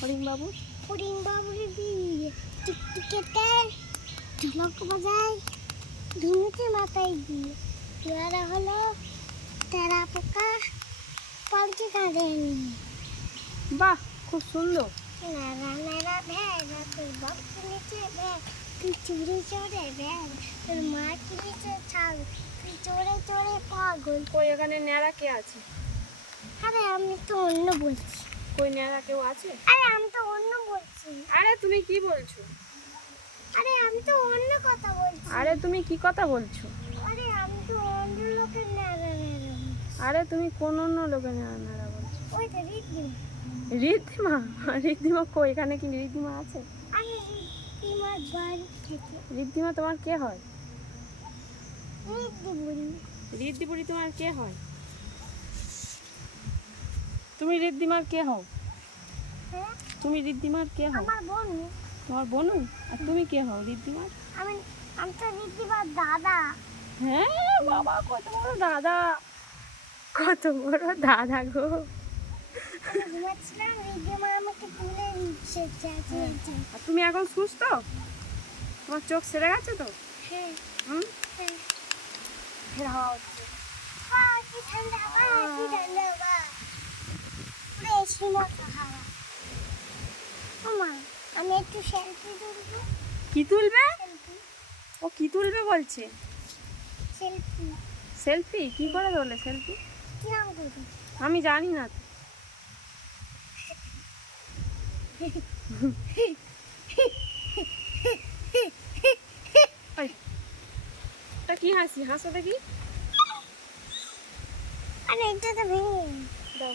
হরিণ বাবুর টিকটিকেতে ঢোলক বাজায় ধুনুচি মাথায় দিয়ে পেয়ারা হলো তেরা পোকা পালকি কাঁধে নিয়ে। বাহ, খুব সুন্দর। নারা নারা ভেড়া তোর বাপ কিনেছে ভেড়, তুই চুরি চড়ে ভেড়, তোর মা কিনেছে ছাগল, তুই চড়ে চড়ে পাগল। কই এখানে ন্যাড়া কে আছে? আরে আমি তো অন্য বলছি। কই ন্যাড়া কেউ আছে? আরে আমি তো অন্য বলছি। আরে তুমি কি বলছো? আরে আমি তো অন্য কথা বলছি। আরে তুমি কি কথা বলছো? আরে আমি তো অন্য লোকের নারা নারা। আরে তুমি কোন অন্য লোকের ন্যাড়া ন্যাড়া বলছো? ওই তো রিদ্দিমা। ঋদ্ধিমা? ঋদ্ধিমা কই? এখানে কি ঋদ্ধিমা আছে? আমি রিদ্দিমার বাড়ি থেকে। ঋদ্ধিমা তোমার কে হয়? রিদ্দি বলি। ঋদ্ধি বুড়ি তোমার কে হয়? তুমি ঋদ্ধিমার কে হও? হ্যাঁ তুমি ঋদ্ধিমার কে হও? আমার বোন। তোমার বোনু? আর তুমি কে হও ঋদ্ধিমার? আমি আমি তো রিদ্দিমার দাদা। হ্যাঁ বাবা, কত বড় দাদা, কত বড় দাদা গো। আমি ঘুমাচ্ছিলাম, রিদ্দিমা আমাকে তুলে নিচ্ছে চেঁচিয়েছে। আর তুমি এখন সুস্থ? তোমার চোখ সেরে গেছে তো? হ্যাঁ হুম, হ্যাঁ। ফের হাওয়া হচ্ছে। কি ঠান্ডা হাওয়া, কি ঠান্ডা হাওয়া। পুরো এসি মতো হাওয়া। ওমা, আমি একটু সেলফি তুলবো। কি তুলবে? সেলফি ও কি তুলবে বলছে? Selfie selfie? কি করে তোলে সেলফি? কিরম করবো? আমি জানি না তো। ওই, এটা কি হাসি? হাসো দেখি। আরে এটা তো ভেঙে দাও।